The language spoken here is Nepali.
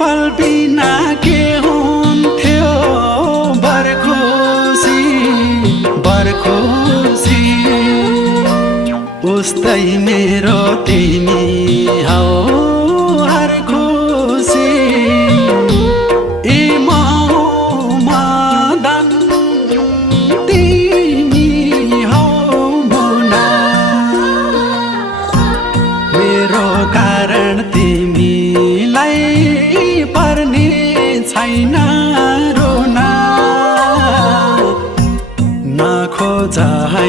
पल बिना के हुन्थ्यो बरखुसी उस्तै मेरो तिमी हौ हर खुसी ए मदन तिमी हौ मुना मेरो कारण तिमीलाई पर्ने छैन रोना नखोज है